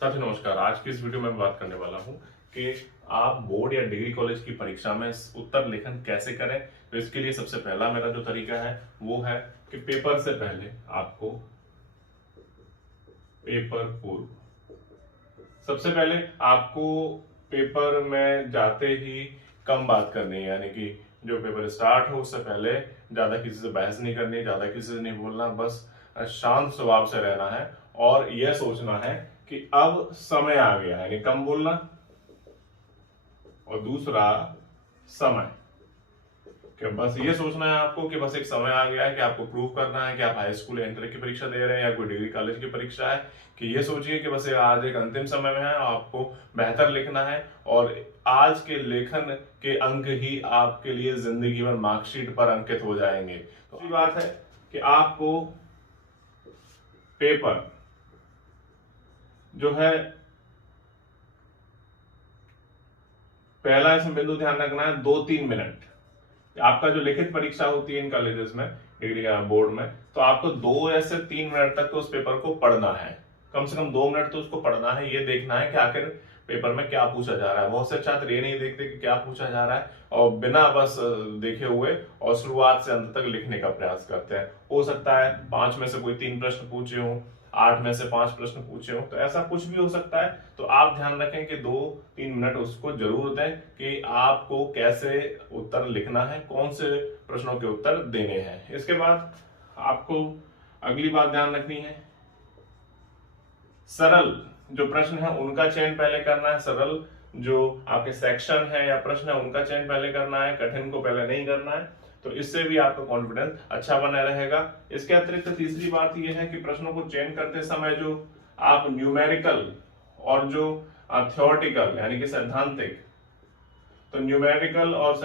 साथी नमस्कार। आज की इस वीडियो में मैं बात करने वाला हूं कि आप बोर्ड या डिग्री कॉलेज की परीक्षा में उत्तर लेखन कैसे करें। तो इसके लिए सबसे पहला मेरा जो तरीका है वो है कि पेपर से पहले आपको पेपर पूर्व सबसे पहले आपको पेपर में जाते ही कम बात करनी है, यानी कि जो पेपर स्टार्ट हो उससे पहले ज्यादा किसी से बहस नहीं करनी, ज्यादा किसी से नहीं बोलना, बस शांत स्वभाव से रहना है और यह सोचना है कि अब समय आ गया है, यानी कम बोलना। और दूसरा, समय, कि बस ये सोचना है आपको कि बस एक समय आ गया है कि आपको प्रूव करना है कि आप हाई स्कूल या इंटर की परीक्षा दे रहे हैं या कोई डिग्री कॉलेज की परीक्षा है, कि ये सोचिए कि बस आज एक अंतिम समय में है, आपको बेहतर लिखना है और आज के लेखन के अंक ही आपके लिए जिंदगी भर मार्कशीट पर अंकित हो जाएंगे। तो ये बात है कि आपको पेपर जो है, पहला इसमें बिंदु ध्यान रखना है, 2-3 मिनट। आपका जो लिखित परीक्षा होती है इन कॉलेजेस में, डिग्री का बोर्ड में, तो आपको 2 या 3 मिनट तक तो उस पेपर को पढ़ना है। कम से कम 2 मिनट तो उसको पढ़ना है, ये देखना है कि आखिर पेपर में क्या पूछा जा रहा है। बहुत से छात्र ये नहीं देखते कि क्या पूछा जा रहा है और बिना बस देखे हुए और शुरुआत से अंत तक लिखने का प्रयास करते हैं। हो सकता है 5 में से कोई 3 प्रश्न पूछे हों, 8 में से 5 प्रश्न पूछे हो, तो ऐसा कुछ भी हो सकता है। तो आप ध्यान रखें कि 2-3 मिनट उसको जरूर दें कि आपको कैसे उत्तर लिखना है, कौन से प्रश्नों के उत्तर देने हैं। इसके बाद आपको अगली बात ध्यान रखनी है, सरल जो प्रश्न है उनका चयन पहले करना है। सरल जो आपके सेक्शन है या प्रश्न है उनका चयन पहले करना है, कठिन को पहले नहीं करना है। तो इससे भी आपका कॉन्फिडेंस अच्छा बना रहेगा। इसके अतिरिक्त तीसरी बात यह है कि प्रश्नों को चयन करते समय जो आप न्यूमेरिकल और जो थ्योरेटिकल यानी कि सैद्धांतिक, तो न्यूमेरिकल और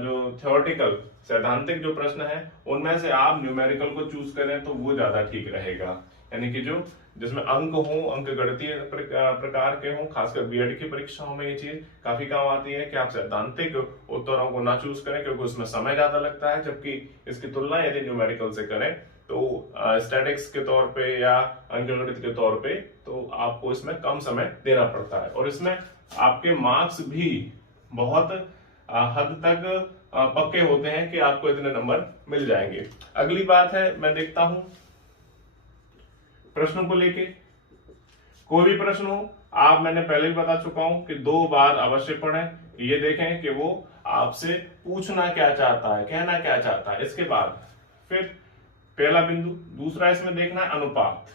जो थ्योरेटिकल सैद्धांतिक जो प्रश्न है उनमें से आप न्यूमेरिकल को चूज करें तो वो ज्यादा ठीक रहेगा। यानी कि जो जिसमें अंक हो, अंक गणितीय प्रकार के हो, खासकर बीएड की परीक्षाओं में ये चीज काफी काम आती है कि आप सैद्धांतिक उत्तरों को ना चूज करें क्योंकि उसमें समय ज्यादा लगता है, जबकि इसकी तुलना यदि न्यूमेरिकल से करें तो स्टैटिक्स के तौर पे या अंकगणित के तौर पे तो आपको इसमें कम समय देना पड़ता है और इसमें आपके मार्क्स भी बहुत हद तक पक्के होते हैं कि आपको इतने नंबर मिल जाएंगे। अगली बात है, मैं देखता हूं प्रश्नों को लेके, कोई भी प्रश्न हो आप, मैंने पहले भी बता चुका हूं कि 2 बार अवश्य पढ़ें, ये देखें कि वो आपसे पूछना क्या चाहता है, कहना क्या चाहता है। इसके बाद फिर पहला बिंदु, दूसरा इसमें देखना है अनुपात।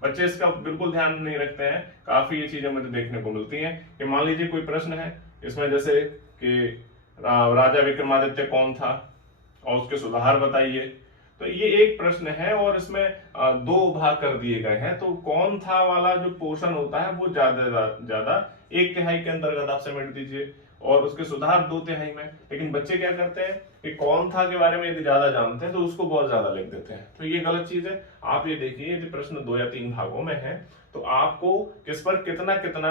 बच्चे इसका बिल्कुल ध्यान नहीं रखते हैं, काफी ये चीजें मुझे देखने को मिलती हैं कि मान लीजिए कोई प्रश्न है इसमें, जैसे कि राजा विक्रमादित्य कौन था और उसके सुधार बताइए। तो ये एक प्रश्न है और इसमें 2 भाग कर दिए गए हैं, तो कौन था वाला जो पोर्शन होता है वो ज्यादा ज्यादा 1/3 के अंतर्गत आप समेट दीजिए और उसके सुधार 2/3 में। लेकिन बच्चे क्या करते हैं कि कौन था के बारे में यदि ज्यादा जानते हैं तो उसको बहुत ज्यादा लिख देते हैं, तो ये गलत चीज है। आप ये देखिए यदि प्रश्न 2 या 3 भागों में है तो आपको किस पर कितना कितना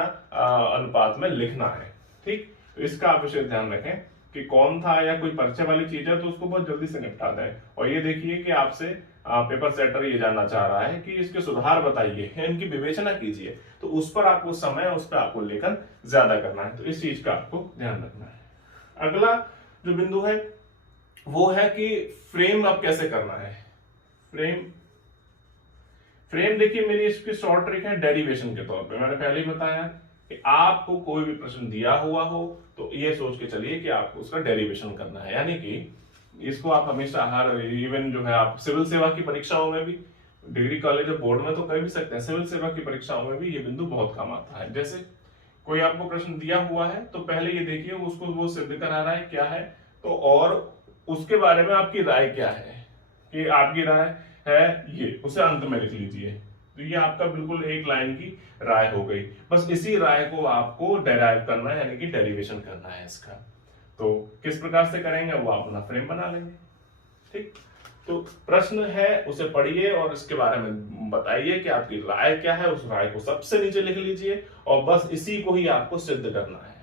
अनुपात में लिखना है। ठीक, तो इसका आप विशेष ध्यान रखें कि कौन था या कोई परिचय वाली चीज है तो उसको बहुत जल्दी से निपटा दें। और ये देखिए कि आपसे पेपर सेटर ये जानना चाह रहा है कि इसके सुधार बताइए, इनकी विवेचना कीजिए, तो उस पर आपको समय, उस पर आपको लेखन ज्यादा करना है। तो इस चीज का आपको ध्यान रखना है। अगला जो बिंदु है वो है कि फ्रेम अब कैसे करना है। फ्रेम देखिए, मेरी इसकी शॉर्ट ट्रिक है डेरिवेशन के तौर पे। मैंने पहले ही बताया कि आपको कोई भी प्रश्न दिया हुआ हो तो ये सोच के चलिए कि आपको उसका डेरिवेशन करना है, यानी कि इसको आप हमेशा हर, इवन जो है आप सिविल सेवा की परीक्षाओं में भी, डिग्री कॉलेज और बोर्ड में तो कर भी सकते हैं, सिविल सेवा की परीक्षाओं में भी ये बिंदु बहुत काम आता है। जैसे कोई आपको प्रश्न दिया हुआ है तो पहले ये देखिए उसको वो सिद्ध करा रहा है क्या है, तो और उसके बारे में आपकी राय क्या है, कि आपकी राय है ये, उसे अंत में लिख लीजिए। तो ये आपका बिल्कुल एक लाइन की राय हो गई। बस इसी राय को आपको डेराइव करना है, यानी कि डेरिवेशन करना है इसका। तो किस प्रकार से करेंगे वो आप अपना फ्रेम बना लेंगे। ठीक, तो प्रश्न है उसे पढ़िए और इसके बारे में बताइए कि आपकी राय क्या है, उस राय को सबसे नीचे लिख लीजिए और बस इसी को ही आपको सिद्ध करना है।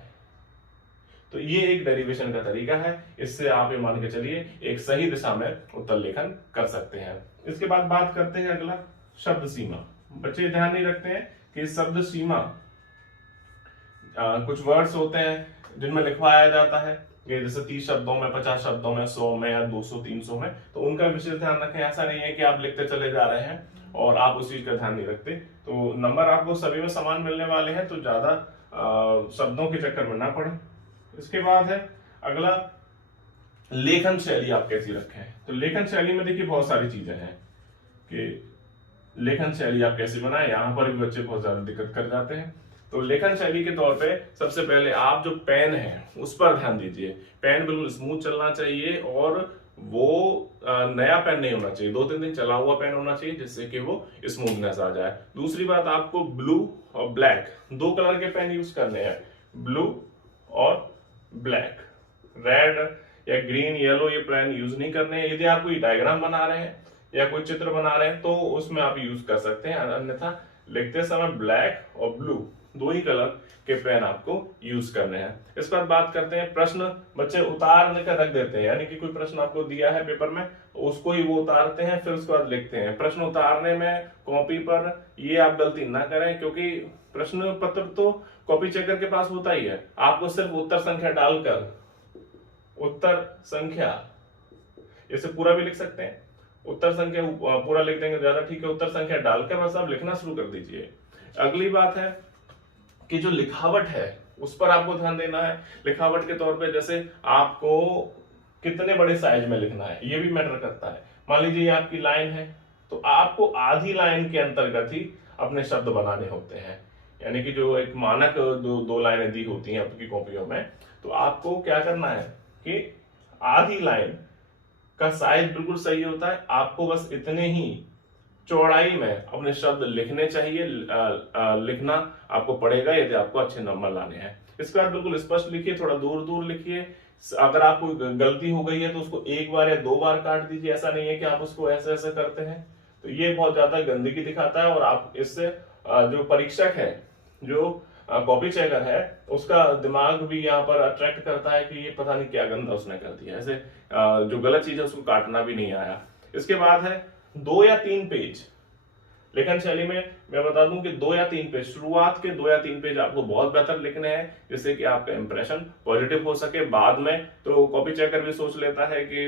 तो ये एक डेरिवेशन का तरीका है, इससे आप ये मान के चलिए एक सही दिशा में उत्तर लेखन कर सकते हैं। इसके बाद बात करते हैं अगला, शब्द सीमा। बच्चे ध्यान नहीं रखते हैं कि शब्द सीमा कुछ वर्ड्स होते हैं जिनमें लिखवाया जाता है कि जैसे 30 शब्दों में, 50 शब्दों में, 100 में या 200, 300 में, तो उनका विशेष ध्यान रखें। ऐसा नहीं है कि आप लिखते चले जा रहे हैं और आप उस चीज का ध्यान नहीं रखते, तो नंबर आपको सभी में समान मिलने वाले हैं, तो ज्यादा शब्दों के चक्कर में ना पड़े। इसके बाद है अगला, लेखन शैली आप कैसी रखें। तो लेखन शैली में देखिए बहुत सारी चीजें हैं कि लेखन शैली आप कैसे बनाएं। यहाँ पर भी बच्चे बहुत ज्यादा दिक्कत कर जाते हैं। तो लेखन शैली के तौर पे सबसे पहले आप जो पेन है उस पर ध्यान दीजिए। पेन बिल्कुल स्मूथ चलना चाहिए और वो नया पेन नहीं होना चाहिए, 2-3 दिन चला हुआ पेन होना चाहिए जिससे कि वो स्मूथनेस आ जाए। दूसरी बात, आपको ब्लू और ब्लैक 2 कलर के पेन यूज करने हैं, ब्लू और ब्लैक। रेड या ग्रीन, येलो ये पेन यूज नहीं करने हैं। यदि आप कोई डायग्राम बना रहे हैं या कोई चित्र बना रहे हैं तो उसमें आप यूज कर सकते हैं, अन्यथा लिखते समय ब्लैक और ब्लू 2 ही कलर के पेन आपको यूज करने हैं। इस पर बात करते हैं, प्रश्न बच्चे उतार कर रख देते हैं, यानी कि कोई प्रश्न आपको दिया है पेपर में, उसको ही वो उतारते हैं फिर उसके बाद लिखते हैं। प्रश्न उतारने में कॉपी पर ये आप गलती ना करें, क्योंकि प्रश्न पत्र तो कॉपी चेकर के पास होता ही है। आपको सिर्फ उत्तर संख्या डालकर, उत्तर संख्या इसे पूरा भी लिख सकते हैं, उत्तर संख्या पूरा लिख देंगे ज्यादा ठीक है, उत्तर संख्या डालकर बस आप लिखना शुरू कर दीजिए। अगली बात है कि जो लिखावट है उस पर आपको ध्यान देना है। लिखावट के तौर पे जैसे आपको कितने बड़े साइज में लिखना है ये भी मैटर करता है। मान लीजिए ये आपकी लाइन है तो आपको आधी लाइन के अंतर्गत ही अपने शब्द बनाने होते हैं, यानी कि जो एक मानक 2 लाइनें दी होती हैं आपकी कॉपियों में, तो आपको क्या करना है कि आधी लाइन का साइज बिल्कुल सही होता है, आपको बस इतने ही चौड़ाई में अपने शब्द लिखने चाहिए। लिखना आपको पड़ेगा यदि आपको अच्छे नंबर लाने हैं। इसके बाद बिल्कुल स्पष्ट लिखिए, थोड़ा दूर दूर लिखिए। अगर आपको गलती हो गई है तो उसको 1 बार या 2 बार काट दीजिए, ऐसा नहीं है कि आप उसको ऐसे ऐसे करते हैं, तो ये बहुत ज्यादा गंदगी दिखाता है और आप इससे जो परीक्षक है, जो कॉपी चेकर है, उसका दिमाग भी यहाँ पर अट्रैक्ट करता है कि ये पता नहीं क्या गंदा उसने कर दिया, ऐसे जो गलत चीज है उसको काटना भी नहीं आया। इसके बाद है 2 या 3 पेज। लेखन शैली में मैं बता दूं कि 2 या 3 पेज, शुरुआत के 2 या 3 पेज आपको बहुत बेहतर लिखने हैं जिससे कि आपका इंप्रेशन पॉजिटिव हो सके। बाद में तो कॉपी चेकर भी सोच लेता है कि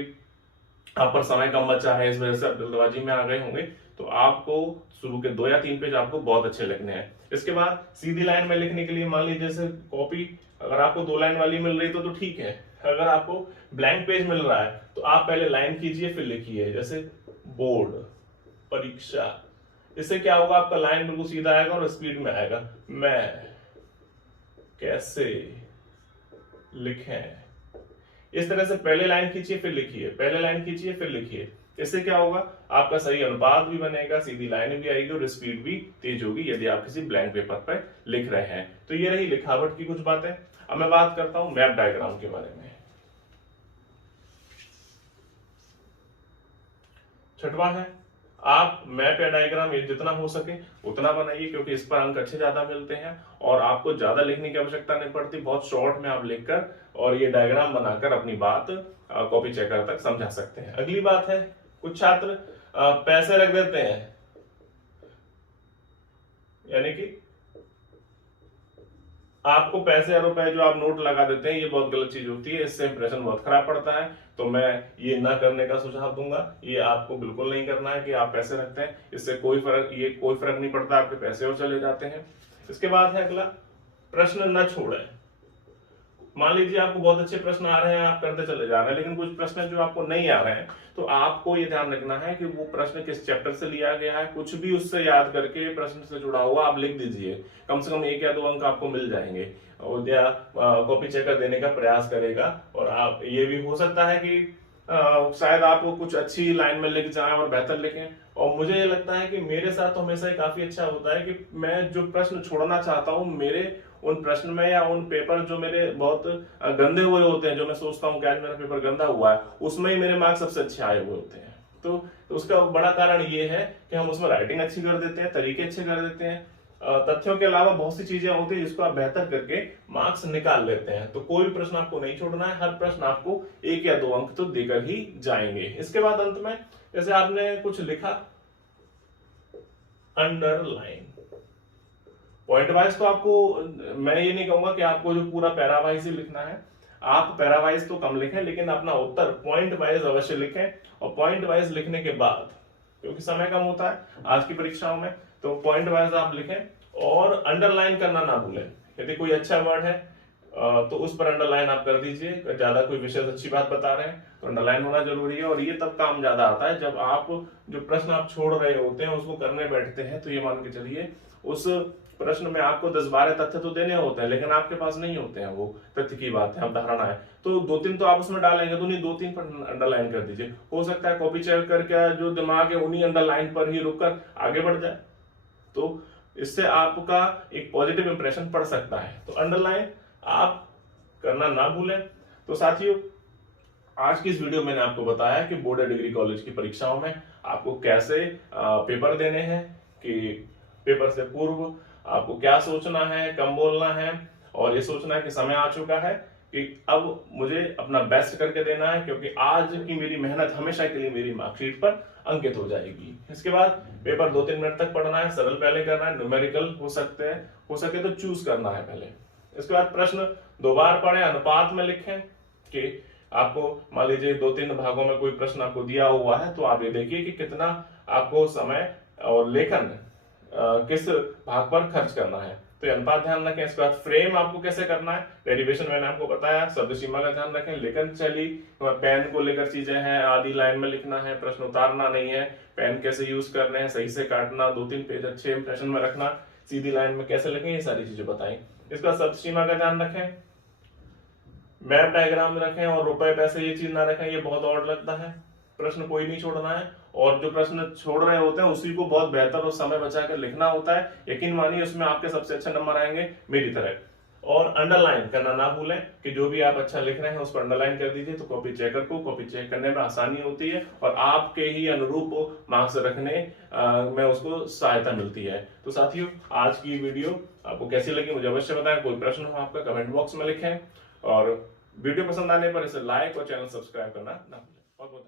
आप पर समय कम बचा है, इस वजह से आप जल्दबाजी में आ गए होंगे, तो आपको शुरू के 2 या 3 पेज आपको बहुत अच्छे लिखने हैं। इसके बाद सीधी लाइन में लिखने के लिए मान लीजिए जैसे कॉपी अगर आपको 2 लाइन वाली मिल रही तो ठीक है, अगर आपको ब्लैंक पेज मिल रहा है तो आप पहले लाइन कीजिए फिर लिखिए, जैसे बोर्ड, परीक्षा। इससे क्या होगा, आपका लाइन बिल्कुल सीधा आएगा और स्पीड में आएगा। मैं कैसे लिखें, इस तरह से पहले लाइन खींचिए फिर लिखिए, पहले लाइन खींचिए फिर लिखिए। इससे क्या होगा, आपका सही अनुपात भी बनेगा, सीधी लाइन भी आएगी और स्पीड भी तेज होगी यदि आप किसी ब्लैंक पेपर पर लिख रहे हैं। तो ये रही लिखावट की कुछ बातें। अब मैं बात करता हूं मैप डायग्राम के बारे में। छठवां है, आप मैप या डायग्राम ये जितना हो सके उतना बनाइए, क्योंकि इस पर अंक अच्छे ज्यादा मिलते हैं और आपको ज्यादा लिखने की आवश्यकता नहीं पड़ती। बहुत शॉर्ट में आप लिखकर और ये डायग्राम बनाकर अपनी बात कॉपी चेकर तक समझा सकते हैं। अगली बात है, कुछ छात्र पैसे रख देते हैं, यानी कि आपको पैसे या रुपए जो आप नोट लगा देते हैं, ये बहुत गलत चीज होती है, इससे इंप्रेशन बहुत खराब पड़ता है। तो मैं ये ना करने का सुझाव दूंगा, ये आपको बिल्कुल नहीं करना है कि आप पैसे रखते हैं, इससे कोई फर्क नहीं पड़ता, आपके पैसे और चले जाते हैं। इसके बाद है अगला, प्रश्न न छोड़ें। मान लीजिए आपको बहुत अच्छे प्रश्न आ रहे हैं, आप करते चले जा रहे हैं, लेकिन कुछ प्रश्न जो आपको नहीं आ रहे हैं, तो आपको ये ध्यान रखना है कि वो प्रश्न किस चैप्टर से लिया गया है, कुछ भी उससे याद करके प्रश्न से जुड़ा हुआ आप लिख दीजिए। कम से कम 1 या 2 अंक आपको मिल जाएंगे और या कॉपी चेकर देने का प्रयास करेगा। और आप ये भी हो सकता है कि शायद आप कुछ अच्छी लाइन में लिख जाएं और बेहतर लिखें। और मुझे ये लगता है कि मेरे साथ तो हमेशा ही काफी अच्छा होता है कि मैं जो प्रश्न छोड़ना चाहता हूं, मेरे उन प्रश्न में या उन पेपर जो मेरे बहुत गंदे हुए होते हैं, जो मैं सोचता हूँ कि आज मेरा पेपर गंदा हुआ है, उसमें ही मेरे मार्क्स सबसे अच्छे आए हुए होते हैं। तो उसका बड़ा कारण ये है कि हम उसमें राइटिंग अच्छी कर देते हैं, तरीके अच्छे कर देते हैं, तथ्यों के अलावा बहुत सी चीजें होती है जिसको आप बेहतर करके मार्क्स निकाल लेते हैं। तो कोई भी प्रश्न आपको नहीं छोड़ना है, हर प्रश्न आपको 1 या 2 अंक तो देकर ही जाएंगे। इसके बाद अंत में जैसे आपने कुछ लिखा, अंडरलाइन, पॉइंट वाइज तो आपको मैं ये नहीं कहूंगा कि आपको जो पूरा पैरा वाइज ही लिखना है, आप पैरा वाइज तो कम लिखें, लेकिन अपना उत्तर पॉइंट वाइज अवश्य लिखें। और पॉइंट वाइज लिखने के बाद, क्योंकि समय कम होता है आज की परीक्षाओं में, तो पॉइंट वाइज आप लिखें और अंडरलाइन करना ना भूलें। यदि कोई अच्छा वर्ड है तो उस पर अंडरलाइन आप कर दीजिए। ज्यादा कोई विशेष अच्छी बात बता रहे हैं तो अंडरलाइन होना जरूरी है। और ये तब काम ज्यादा आता है जब आप जो प्रश्न आप छोड़ रहे होते हैं उसको करने बैठते हैं, तो ये मान के चलिए उस प्रश्न में आपको 10-12 तथ्य तो देने होते हैं, लेकिन आपके पास नहीं होते हैं वो तथ्य की बात है, अवधारणा है, तो 2-3 तो आप उसमें डालेंगे, तो नहीं 2-3 पर अंडरलाइन कर दीजिए। हो सकता है कॉपी चेक करके जो दिमाग है उन्हीं अंडरलाइन पर ही रुककर आगे बढ़ जाए, तो इससे आपका एक पॉजिटिव इंप्रेशन पड़ सकता है। तो अंडरलाइन आप करना ना भूलें। तो साथियों, आज की इस वीडियो में मैंने आपको बताया कि बोर्ड डिग्री कॉलेज की परीक्षाओं में आपको कैसे पेपर देने हैं, कि पेपर से पूर्व आपको क्या सोचना है, कम बोलना है, और ये सोचना है कि समय आ चुका है कि अब मुझे अपना बेस्ट करके देना है, क्योंकि आज की मेरी मेहनत हमेशा के लिए मेरी मार्कशीट पर अंकित हो जाएगी। इसके बाद पेपर 2-3 मिनट तक पढ़ना है, सरल पहले करना है, न्यूमेरिकल हो सके तो चूज करना है पहले। इसके बाद प्रश्न 2 बार पढ़ें, अनुपात में लिखें कि आपको मान लीजिए 2-3 भागों में कोई प्रश्न आपको दिया हुआ है, तो आप ये देखिए कि कितना आपको समय और लेखन किस भाग पर खर्च करना है, तो ये अनुपात ध्यान रखें। इसके बाद फ्रेम आपको कैसे करना है, डेरिवेशन मैंने आपको बताया, शब्द सीमा का ध्यान रखें, लेखन शैली, पेन को लेकर चीजें हैं, आधी लाइन में लिखना है, प्रश्न उतारना नहीं है, पेन कैसे यूज करने हैं, सही से काटना, 2-3 पेज अच्छे इंप्रेशन में रखना, सीधी लाइन में कैसे लिखें, ये सारी चीजें बताई। इसके बाद शब्द सीमा का ध्यान रखें, मैप डायग्राम रखें, और रुपए पैसे ये चीज ना रखें, ये बहुत और लगता है। प्रश्न कोई नहीं छोड़ना है, और जो प्रश्न छोड़ रहे होते हैं उसी को बहुत बेहतर और समय बचाकर लिखना होता है। यकीन मानिए उसमें आपके सबसे अच्छे नंबर आएंगे मेरी तरह। और अंडरलाइन करना ना भूलें कि जो भी आप अच्छा लिख रहे हैं उस पर अंडरलाइन कर दीजिए, तो कॉपी चेकर को कॉपी चेक करने में आसानी होती है और आपके ही अनुरूप मार्क्स रखने में उसको सहायता मिलती है। तो साथियों, आज की वीडियो आपको कैसी लगी मुझे अवश्य बताएं। कोई प्रश्न हो आपका कमेंट बॉक्स में लिखें, और वीडियो पसंद आने पर इसे लाइक और चैनल सब्सक्राइब करना ना भूलें। बहुत बहुत